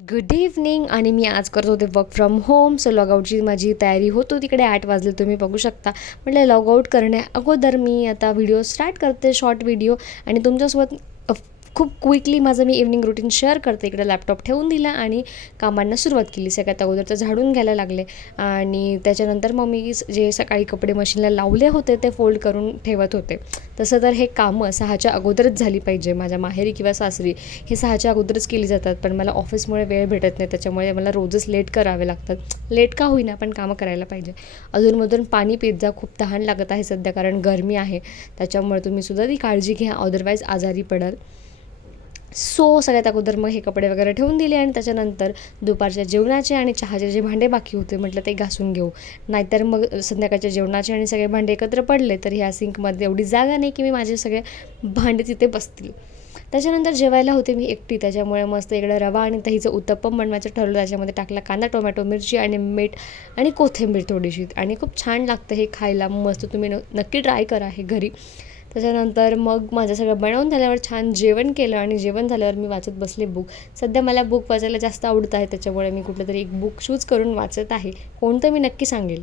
Good evening. आणि मी आज करत होते वर्क फ्रॉम होम. सो लॉगआउटची माझी तयारी होतो. तिकडे 8 वाजले, तुम्ही बघू शकता. म्हटलं लॉगआउट करण्या अगोदर मी आता व्हिडिओ स्टार्ट करते, शॉर्ट व्हिडिओ, आणि तुमच्यासोबत खूप क्विकली माझं मी इव्हनिंग रुटीन शेअर करते. इकडे लॅपटॉप ठेवून दिला आणि कामांना सुरुवात केली. सगळ्यात अगोदर तर झाडून घ्यायला लागले, आणि त्याच्यानंतर मग मी जे सकाळी कपडे मशीनला लावले होते ते फोल्ड करून ठेवत होते. तसं तर हे कामं 6च्या अगोदरच झाली पाहिजे. माझ्या माहेरी किंवा सासरी हे 6च्या अगोदरच केली जातात, पण मला ऑफिसमुळे वेळ भेटत नाही. त्याच्यामुळे मला रोजच लेट करावे लागतात. लेट का होईना, पण कामं करायला पाहिजे. अधूनमधून पाणी पित जा, खूप तहान लागत आहे सध्या, कारण गरमी आहे. त्याच्यामुळे तुम्हीसुद्धा ती काळजी घ्या, अदरवाईज आजारी पडाल. सो सगळ्यात अगोदर मग हे कपडे वगैरे ठेवून दिले, आणि त्याच्यानंतर दुपारच्या जेवणाचे आणि चहाचे जे भांडे बाकी होते म्हटलं ते घासून घेऊ. नाहीतर मग संध्याकाळच्या जेवणाचे आणि सगळे भांडे एकत्र पडले तर ह्या सिंकमध्ये एवढी जागा नाही की मी माझे सगळे भांडे तिथे बसतील. त्याच्यानंतर जेवायला होते मी एकटी, त्याच्यामुळे मस्त इकडे रवा आणि दहीचं उत्तप्पम बनवायचं ठरवलं. त्याच्यामध्ये टाकला कांदा, टोमॅटो, मिरची आणि मीठ आणि कोथिंबीर थोडीशी, आणि खूप छान लागतं हे खायला. मस्त तुम्ही नक्की ट्राय करा हे घरी. त्याच्यानंतर मग माझं सगळं बनवून झाल्यावर छान जेवण केलं, आणि जेवण झाल्यावर मी वाचत बसले बुक. सध्या मला बुक वाचायला जास्त आवडत आहे, त्याच्यामुळे मी कुठलं तरी एक बुक चूज करून वाचत आहे. कोणतं मी नक्की सांगेल.